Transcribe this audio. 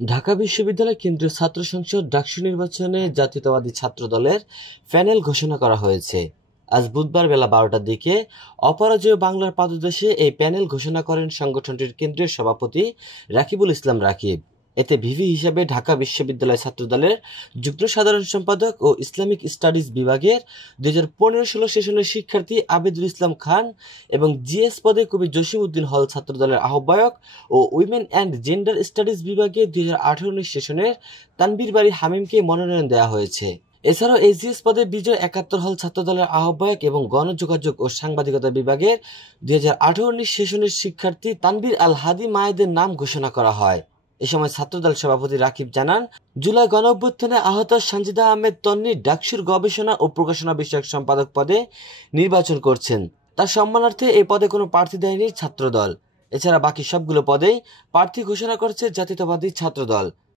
ঢাকা বিশ্ববিদ্যালয় কেন্দ্রীয় ছাত্র সংসদ ডাকসু নির্বাচনে জাতীয়তাবাদী ছাত্র দলের প্যানেল ঘোষণা করা হয়েছে। আজ বুধবার বেলা 12টার দিকে অপরাজেয় বাংলার পাদদেশে এই প্যানেল ঘোষণা করেন সংগঠনটির কেন্দ্রীয় সভাপতি রাকিবুল ইসলাম রাকিব। এতে ভিভি হিসাবে ঢাকা বিশ্ববিদ্যালয় ছাত্র দলের যুগ্ম সাধারণ সম্পাদক ও ইসলামিক স্টাডিজ বিভাগের 2015-16 সেশনের শিক্ষার্থী আবেদুল ইসলাম খান এবং জিএস পদে কবি জসিম উদ্দিন হল ছাত্র দলের আহ্বায়ক ও উইমেন অ্যান্ড জেন্ডার স্টাডিজ বিভাগে 2018-19 সেশনের তানবীর বারী হামিমকে মনোনয়ন দেওয়া হয়েছে। এছাড়াও এজিএস পদে বিজয় 71 হল ছাত্র দলের আহ্বায়ক এবং গণযোগাযোগ ও সাংবাদিকতা বিভাগের 2018-19 সেশনের শিক্ষার্থী তানবীর আল হাদি মায়েদের নাম ঘোষণা করা হয়। এ সময় ছাত্রদল সভাপতি রাকিব জানান, জুলাই গণঅভ্যুত্থানে আহত সানজিদা আহমেদ তন্নি ডাকসুর গবেষণা ও প্রকাশনা বিষয়ক সম্পাদক পদে নির্বাচন করছেন। তার সম্মানার্থে এই পদে কোনো প্রার্থী দেয়নি ছাত্রদল। এছাড়া বাকি সবগুলো পদেই প্রার্থী ঘোষণা করছে জাতীয়তাবাদী ছাত্রদল।